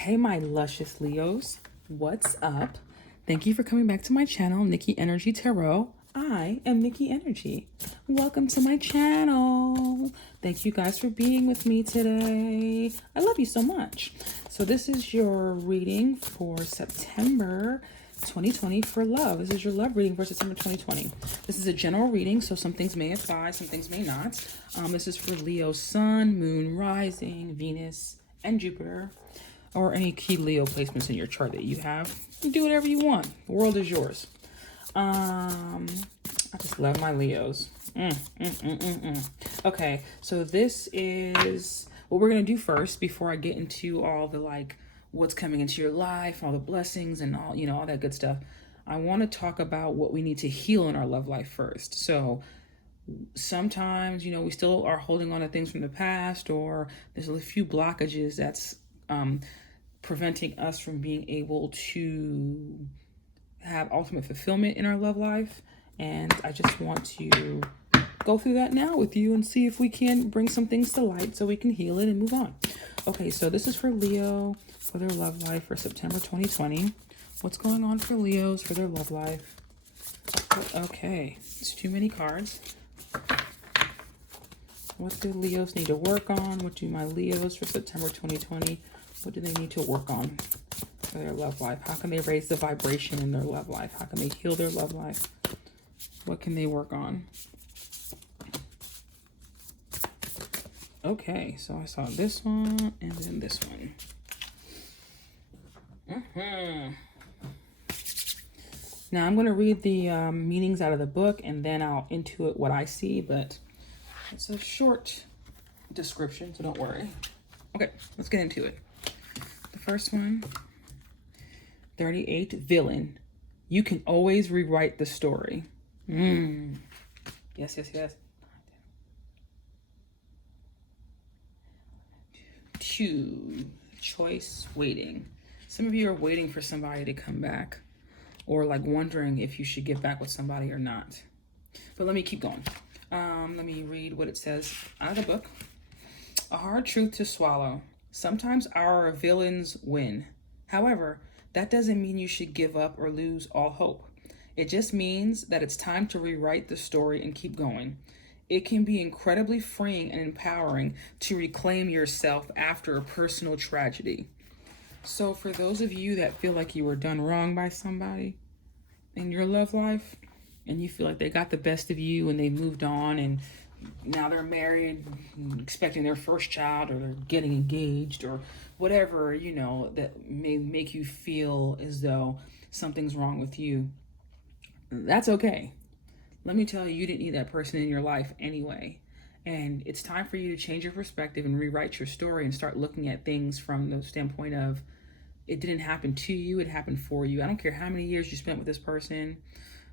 Hey, my luscious Leos, what's up? Thank you for coming back to my channel, Nikkienergytarot. I am Nikki Energy. Welcome to my channel. Thank you guys for being with me today. I love you so much. So this is your reading for September 2020 for love. This is your love reading for September 2020. This is a general reading, so some things may apply, some things may not. This is for Leo Sun, Moon, Rising, Venus, and Jupiter, or any key Leo placements in your chart that you have. You do whatever you want. The world is yours. I just love my Leos. Okay, so this is what we're going to do first before I get into all the what's coming into your life, all the blessings and all, all that good stuff. I want to talk about what we need to heal in our love life first. So sometimes, we still are holding on to things from the past, or there's a few blockages that's preventing us from being able to have ultimate fulfillment in our love life. And I just want to go through that now with you and see if we can bring some things to light so we can heal it and move on. Okay, so this is for Leo for their love life for September 2020. What's going on for Leos for their love life? Okay, it's too many cards. What do Leos need to work on? What do my Leos for September 2020? What do they need to work on for their love life? How can they raise the vibration in their love life? How can they heal their love life? What can they work on? Okay, so I saw this one and then this one. Now I'm going to read the meanings out of the book and then I'll intuit what I see, but it's a short description, so don't worry. Okay, let's get into it. The first one, 38, villain. You can always rewrite the story. Yes. 2, choice, waiting. Some of you are waiting for somebody to come back, or wondering if you should get back with somebody or not. But let me keep going. Let me read what it says out of the book. A hard truth to swallow. Sometimes our villains win. However, that doesn't mean you should give up or lose all hope. It just means that it's time to rewrite the story and keep going. It can be incredibly freeing and empowering to reclaim yourself after a personal tragedy. So for those of you that feel like you were done wrong by somebody in your love life, and you feel like they got the best of you and they moved on and now they're married, expecting their first child, or they're getting engaged, or whatever, that may make you feel as though something's wrong with you, that's okay. Let me tell you, you didn't need that person in your life anyway. And it's time for you to change your perspective and rewrite your story and start looking at things from the standpoint of, it didn't happen to you, it happened for you. I don't care how many years you spent with this person,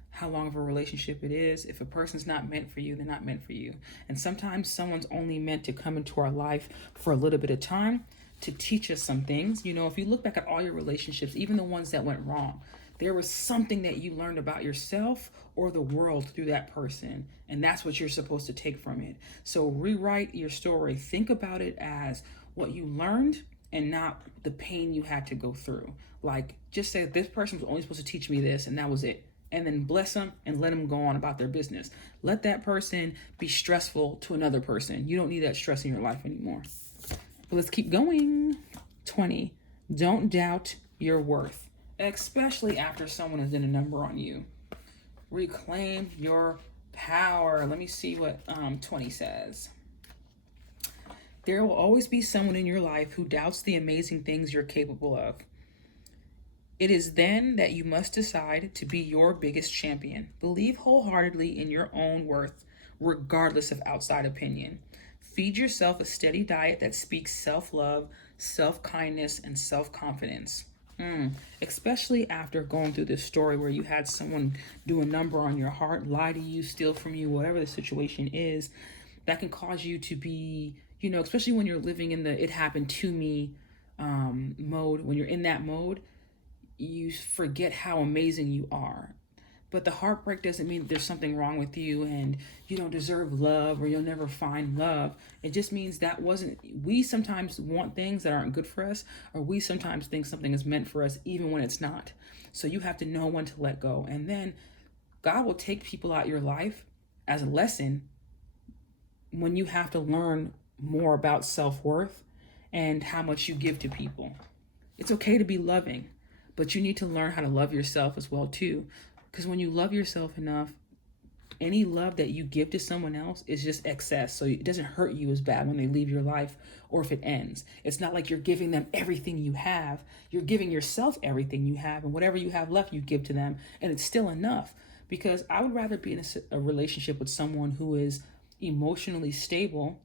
how long of a relationship it is. If a person's not meant for you, they're not meant for you. And sometimes someone's only meant to come into our life for a little bit of time to teach us some things. If you look back at all your relationships, even the ones that went wrong, there was something that you learned about yourself or the world through that person. And that's what you're supposed to take from it. So rewrite your story. Think about it as what you learned and not the pain you had to go through. Just say, this person was only supposed to teach me this, and that was it. And then bless them and let them go on about their business. Let that person be stressful to another person. You don't need that stress in your life anymore. But let's keep going. 20, don't doubt your worth, especially after someone has done a number on you. Reclaim your power. Let me see what 20 says. There will always be someone in your life who doubts the amazing things you're capable of. It is then that you must decide to be your biggest champion. Believe wholeheartedly in your own worth, regardless of outside opinion. Feed yourself a steady diet that speaks self-love, self-kindness, and self-confidence. Especially after going through this story where you had someone do a number on your heart, lie to you, steal from you, whatever the situation is, that can cause you to be, especially when you're living in the it happened to me mode. When you're in that mode, you forget how amazing you are. But the heartbreak doesn't mean that there's something wrong with you and you don't deserve love or you'll never find love. It just means that wasn't, we sometimes want things that aren't good for us, or we sometimes think something is meant for us even when it's not. So you have to know when to let go. And then God will take people out your life as a lesson when you have to learn more about self-worth and how much you give to people. It's okay to be loving, but you need to learn how to love yourself as well too. Because when you love yourself enough, any love that you give to someone else is just excess. So it doesn't hurt you as bad when they leave your life or if it ends. It's not like you're giving them everything you have. You're giving yourself everything you have, and whatever you have left, you give to them, and it's still enough. Because I would rather be in a relationship with someone who is emotionally stable,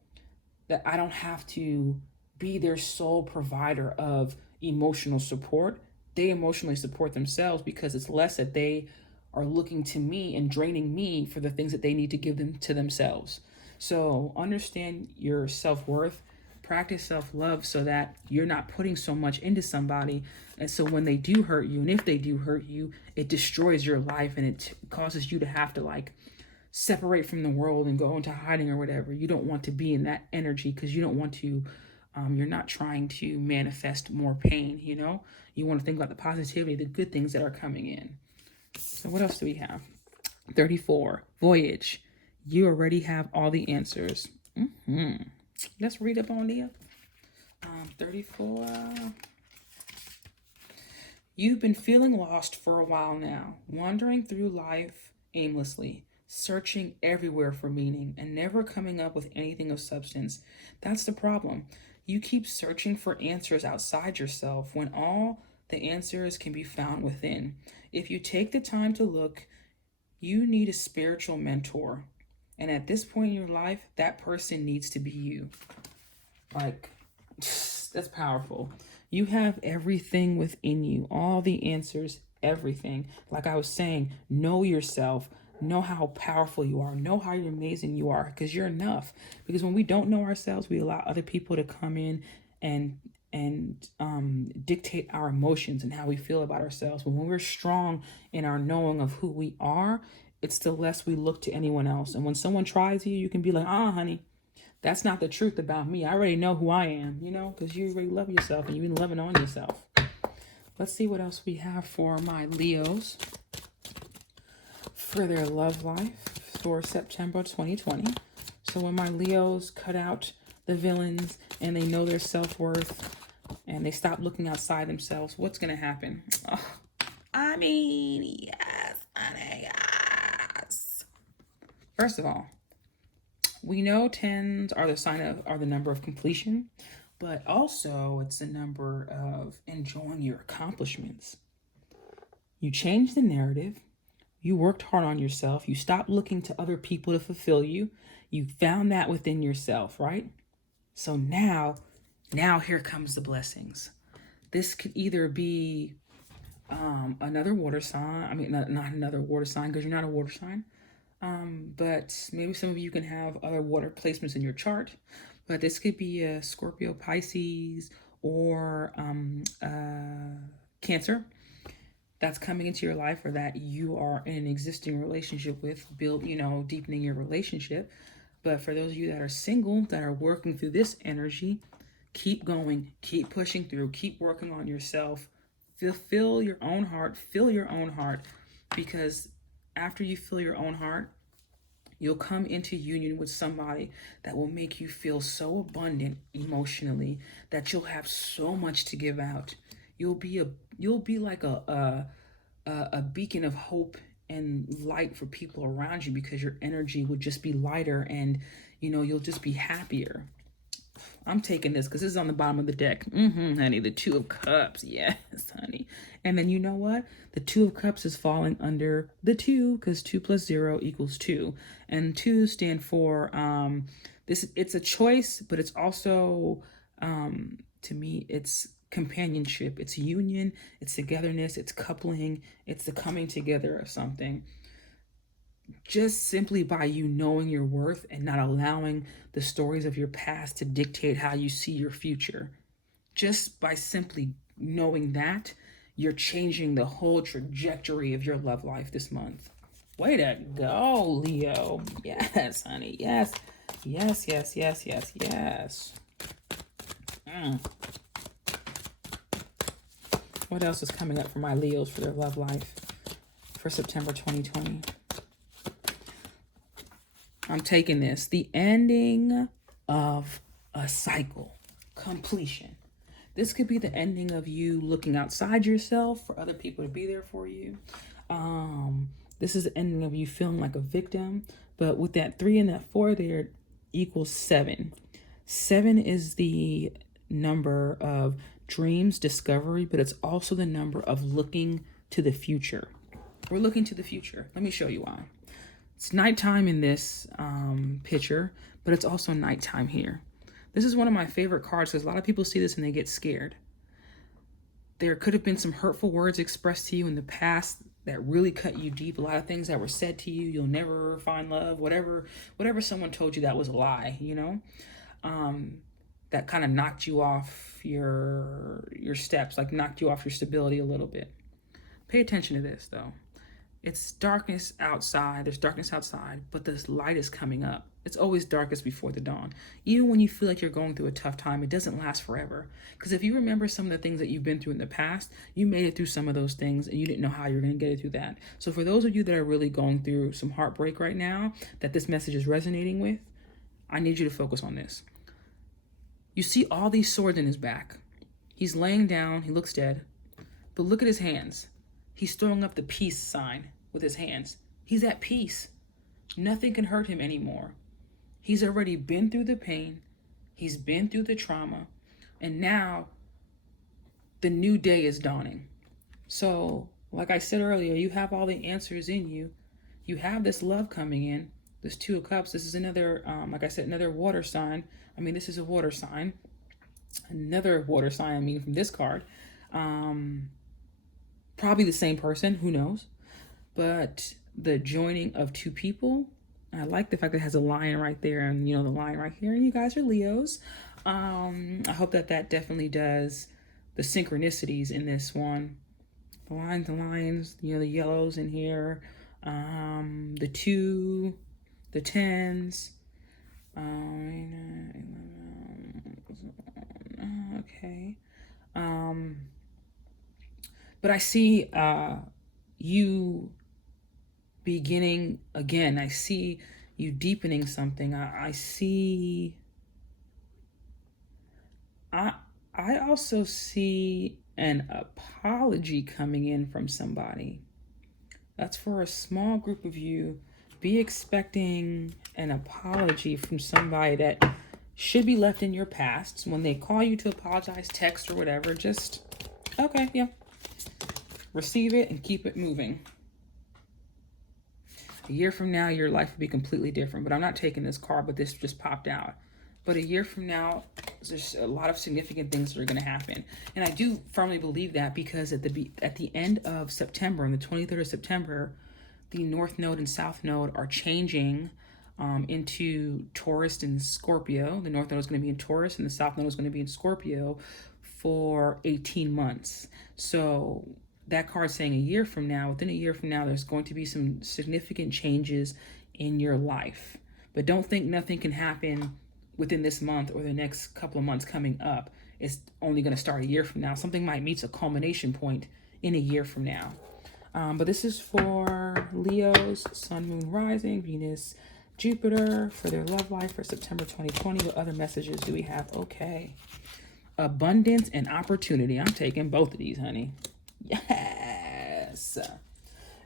that I don't have to be their sole provider of emotional support. They emotionally support themselves because it's less that they are looking to me and draining me for the things that they need to give them to themselves. So understand your self-worth, practice self-love so that you're not putting so much into somebody. And so when they do hurt you, and if they do hurt you, it destroys your life and it causes you to have to like separate from the world and go into hiding or whatever. You don't want to be in that energy because you don't want to, you're not trying to manifest more pain, you know? You want to think about the positivity, the good things that are coming in. So what else do we have? 34, voyage. You already have all the answers. Let's read up on the 34. You've been feeling lost for a while now, wandering through life aimlessly, searching everywhere for meaning and never coming up with anything of substance. That's the problem. You keep searching for answers outside yourself when all the answers can be found within. If you take the time to look, you need a spiritual mentor. And at this point in your life, that person needs to be you. Like, that's powerful. You have everything within you, all the answers, everything. Like I was saying, know yourself, know how powerful you are, know how amazing you are, because you're enough. Because when we don't know ourselves, we allow other people to come in and dictate our emotions and how we feel about ourselves. But when we're strong in our knowing of who we are, it's the less we look to anyone else. And when someone tries you, you can be like, honey, that's not the truth about me. I already know who I am, you know, because you already love yourself and you've been loving on yourself. Let's see what else we have for my Leos for their love life for September 2020. So when my Leos cut out the villains and they know their self-worth and they stop looking outside themselves, what's going to happen? Oh, I mean, yes, honey, yes. First of all, we know 10s are the number of completion, but also it's the number of enjoying your accomplishments. You changed the narrative. You worked hard on yourself. You stopped looking to other people to fulfill you. You found that within yourself, right? So now here comes the blessings. This could either be another water sign. I mean, not another water sign because you're not a water sign. But maybe some of you can have other water placements in your chart. But this could be a Scorpio, Pisces, or Cancer that's coming into your life, or that you are in an existing relationship with, deepening your relationship. But for those of you that are single, that are working through this energy, keep going, keep pushing through, keep working on yourself. Fill your own heart, because after you fill your own heart, you'll come into union with somebody that will make you feel so abundant emotionally that you'll have so much to give out. You'll be like a beacon of hope and light for people around you, because your energy would just be lighter and you'll just be happier. I'm taking this because this is on the bottom of the deck. Honey, the Two of Cups. Yes, honey. And then you know what? The Two of Cups is falling under the 2 because 2 + 0 = 2. And 2 stand for, it's a choice, but it's also, to me, it's companionship. It's union. It's togetherness. It's coupling. It's the coming together of something. Just simply by you knowing your worth and not allowing the stories of your past to dictate how you see your future. Just by simply knowing that, You're changing the whole trajectory of your love life this month. Way to go, Leo. Yes, honey. Yes. Yes, yes, yes, yes, yes. What else is coming up for my Leos for their love life for September 2020? I'm taking this. The ending of a cycle. Completion. This could be the ending of you looking outside yourself for other people to be there for you. This is the ending of you feeling like a victim. But with that 3 and that 4 there equals 7. 7 is the number of dreams, discovery, but it's also the number of looking to the future. We're looking to the future. Let me show you why. It's nighttime in this picture, but it's also nighttime here. This is one of my favorite cards because a lot of people see this and they get scared. There could have been some hurtful words expressed to you in the past that really cut you deep. A lot of things that were said to you. You'll never find love. Whatever someone told you, that was a lie, you know? That kind of knocked you off your steps, like knocked you off your stability a little bit. Pay attention to this, though. It's darkness outside. There's darkness outside, but this light is coming up. It's always darkest before the dawn. Even when you feel like you're going through a tough time, it doesn't last forever. Because if you remember some of the things that you've been through in the past, you made it through some of those things and you didn't know how you were going to get it through that. So for those of you that are really going through some heartbreak right now, that this message is resonating with, I need you to focus on this. You see all these swords in his back. He's laying down. He looks dead. But look at his hands. He's throwing up the peace sign with his hands. He's at peace. Nothing can hurt him anymore. He's already been through the pain. He's been through the trauma. And now the new day is dawning. So, like I said earlier, you have all the answers in you. You have this love coming in. This 2 of Cups. This is another, like I said, another water sign. This is a water sign. Another water sign, from this card. Probably the same person, who knows? But the joining of 2 people, I like the fact that it has a lion right there and, the lion right here. And you guys are Leos. I hope that definitely does the synchronicities in this one. The lions, the yellows in here. The 2, the 10s. Okay. But I see you beginning again. I see you deepening something. I also see an apology coming in from somebody. That's for a small group of you. Be expecting an apology from somebody that should be left in your past. When they call you to apologize, text or whatever, just, okay, yeah. Receive it and keep it moving. A year from now, your life will be completely different. But I'm not taking this card, but this just popped out. But a year from now, there's a lot of significant things that are going to happen. And I do firmly believe that because at the end of September, on the 23rd of September, the North Node and South Node are changing into Taurus and Scorpio. The North Node is going to be in Taurus and the South Node is going to be in Scorpio for 18 months. So that card's saying a year from now, within a year from now, there's going to be some significant changes in your life. But don't think nothing can happen within this month or the next couple of months coming up. It's only going to start a year from now. Something might reach a culmination point in a year from now. But this is for Leos, Sun, Moon, Rising, Venus, Jupiter, for their love life for September 2020. What other messages do we have? Okay. Abundance and opportunity. I'm taking both of these, honey. Yes.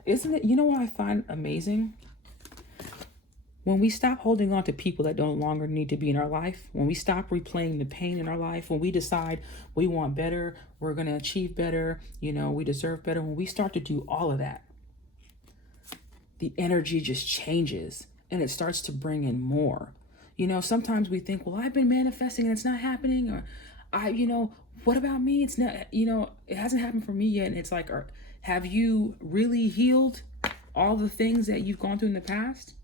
Isn't it? You know what I find amazing? When we stop holding on to people that no longer need to be in our life, when we stop replaying the pain in our life, when we decide we want better, we're going to achieve better, we deserve better. When we start to do all of that, the energy just changes and it starts to bring in more. Sometimes we think, well, I've been manifesting and it's not happening, or what about me? It's not, it hasn't happened for me yet. And it's like, have you really healed all the things that you've gone through in the past?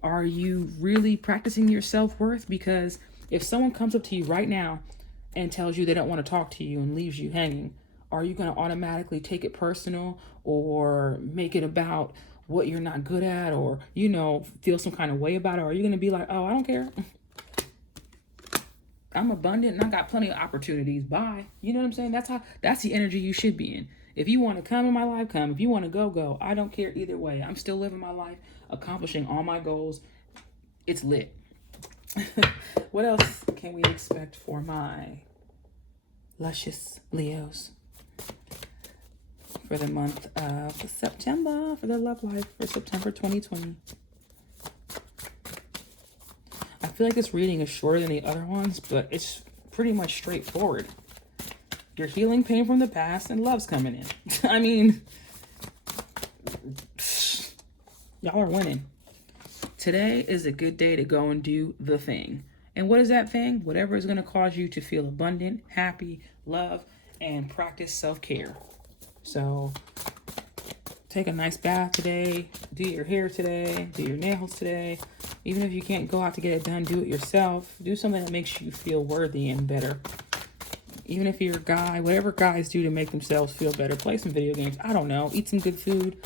Are you really practicing your self-worth? Because if someone comes up to you right now and tells you they don't want to talk to you and leaves you hanging, Are you going to automatically take it personal or make it about what you're not good at, or, you know, feel some kind of way about it? Or are you going to be like, oh, I don't care. I'm abundant and I got plenty of opportunities. Bye. You know what I'm saying? That's the energy you should be in. If you want to come in my life, come. If you want to go, go. I don't care either way. I'm still living my life, accomplishing all my goals. It's lit. What else can we expect for my luscious Leos for the month of September, for their love life for September 2020? I feel like this reading is shorter than the other ones, but it's pretty much straightforward. You're healing pain from the past and love's coming in. I mean, y'all are winning. Today is a good day to go and do the thing. And what is that thing? Whatever is going to cause you to feel abundant, happy, love, and practice self-care. So take a nice bath today. Do your hair today. Do your nails today. Even if you can't go out to get it done, do it yourself. Do something that makes you feel worthy and better. Even if you're a guy, whatever guys do to make themselves feel better. Play some video games. I don't know. Eat some good food.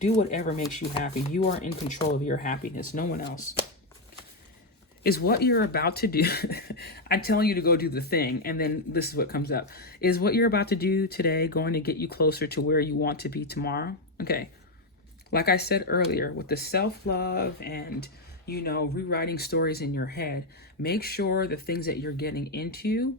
Do whatever makes you happy. You are in control of your happiness. No one else. Is what you're about to do. I'm telling you to go do the thing. And then this is what comes up. Is what you're about to do today going to get you closer to where you want to be tomorrow? Okay. Like I said earlier, with the self-love and, you know, rewriting stories in your head, make sure the things that you're getting into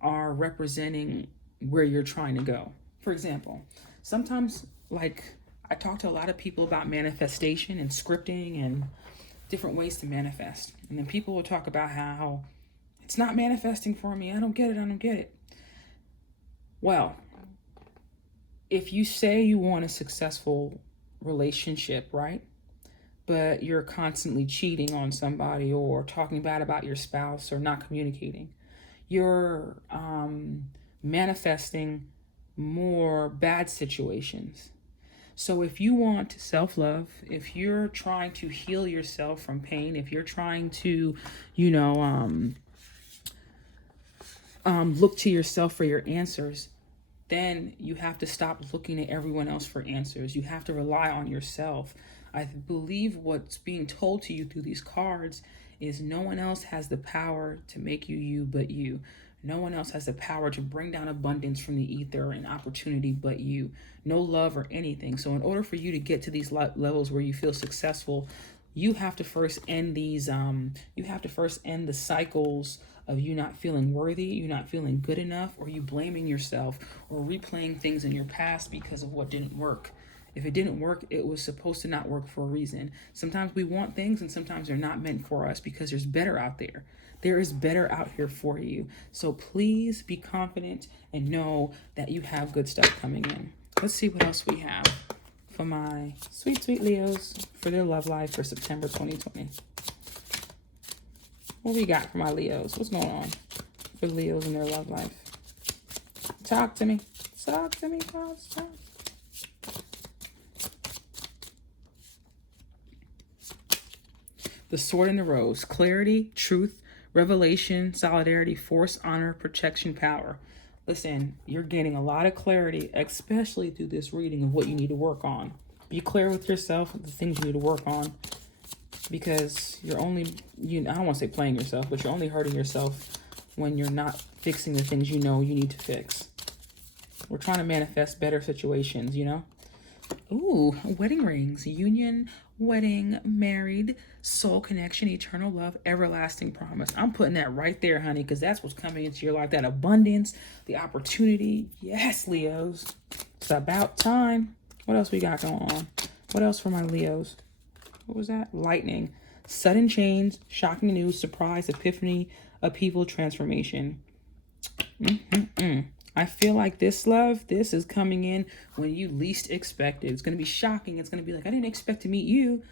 are representing where you're trying to go. For example, sometimes, like, I talk to a lot of people about manifestation and scripting and different ways to manifest. And then people will talk about how it's not manifesting for me. I don't get it. Well, if you say you want a successful relationship, right? But you're constantly cheating on somebody or talking bad about your spouse or not communicating, you're manifesting more bad situations. So if you want self-love, if you're trying to heal yourself from pain, if you're trying to, you know, look to yourself for your answers, then you have to stop looking at everyone else for answers. You have to rely on yourself. I believe what's being told to you through these cards is no one else has the power to make you you but you. No one else has the power to bring down abundance from the ether and opportunity but you. No love or anything. So in order for you to get to these levels where you feel successful, you have to first end these, you have to first end the cycles of you not feeling worthy, you not feeling good enough, or you blaming yourself or replaying things in your past because of what didn't work. If it didn't work, it was supposed to not work for a reason. Sometimes we want things and sometimes they're not meant for us because there's better out there. There is better out here for you. So please be confident and know that you have good stuff coming in. Let's see what else we have for my sweet, sweet Leos for their love life for September 2020. What we got for my Leos? What's going on for Leos in their love life? Talk to me. Talk to me, guys. Talk. The Sword and the Rose. Clarity, truth, revelation, solidarity, force, honor, protection, power. Listen, you're gaining a lot of clarity, especially through this reading of what you need to work on. Be clear with yourself, the things you need to work on, because you're only, I don't want to say playing yourself, but you're only hurting yourself when you're not fixing the things you know you need to fix. We're trying to manifest better situations, you know? Ooh, wedding rings, union, wedding, married, soul connection, eternal love, everlasting promise. I'm putting that right there, honey, because that's what's coming into your life. That abundance, the opportunity. Yes, Leos. It's about time. What else we got going on? What else for my Leos? What was that? Lightning, sudden change, shocking news, surprise, epiphany, upheaval, transformation. I feel like this love, this is coming in when you least expect it. It's going to be shocking. It's going to be like, I didn't expect to meet you.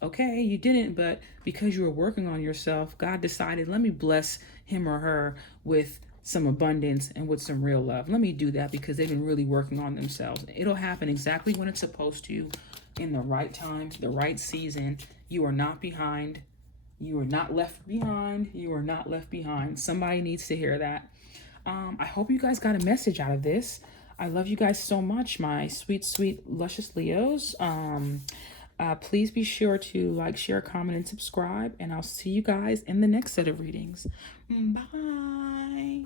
Okay, you didn't, but because you were working on yourself, God decided, let me bless him or her with some abundance and with some real love. Let me do that because they've been really working on themselves. It'll happen exactly when it's supposed to, in the right time, the right season. You are not behind. You are not left behind. You are not left behind. Somebody needs to hear that. I hope you guys got a message out of this. I love you guys so much, my sweet, sweet, luscious Leos. Please be sure to like, share, comment, and subscribe. And I'll see you guys in the next set of readings. Bye.